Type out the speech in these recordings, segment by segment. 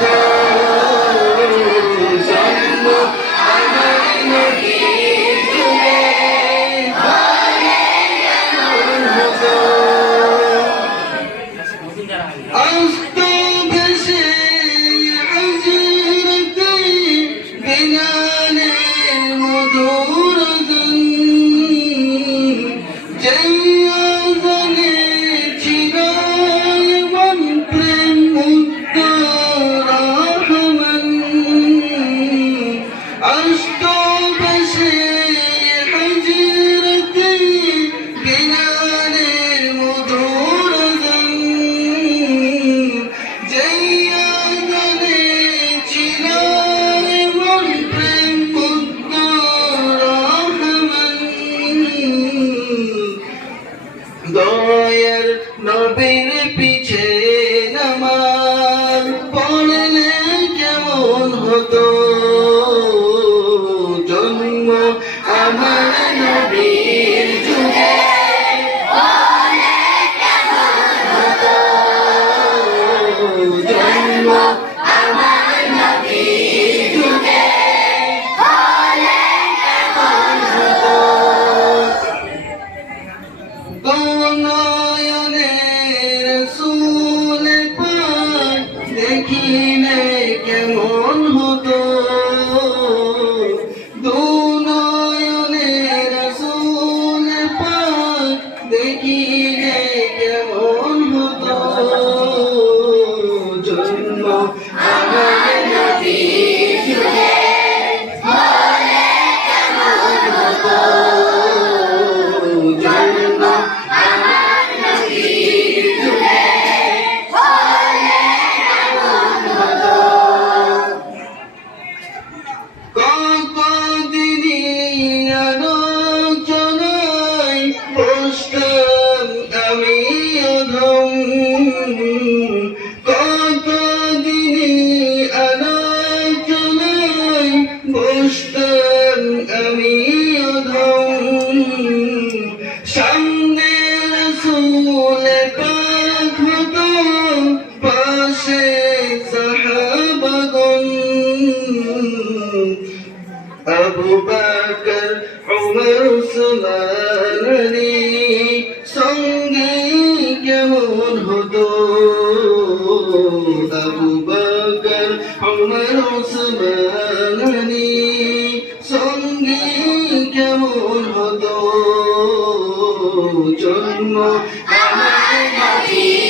Thank you. Nothing. que أبو بكر عمر عثمان علي সঙ্গে কেমন হতো? আবু বকর ওমর ওসমান সঙ্গে কেমন হতো? জন্ম আমার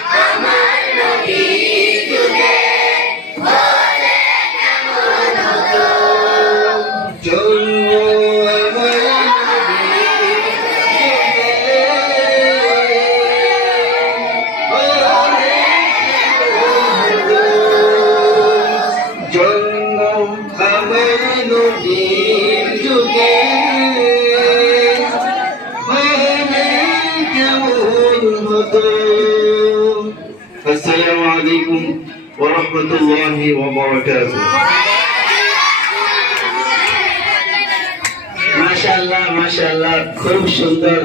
নবীর যুগে। আসসালামু আলাইকুম ওয়া রাহমাতুল্লাহি ওয়া বারাকাতুহু মাশাআল্লাহ মাশাআল্লাহ খুব সুন্দর।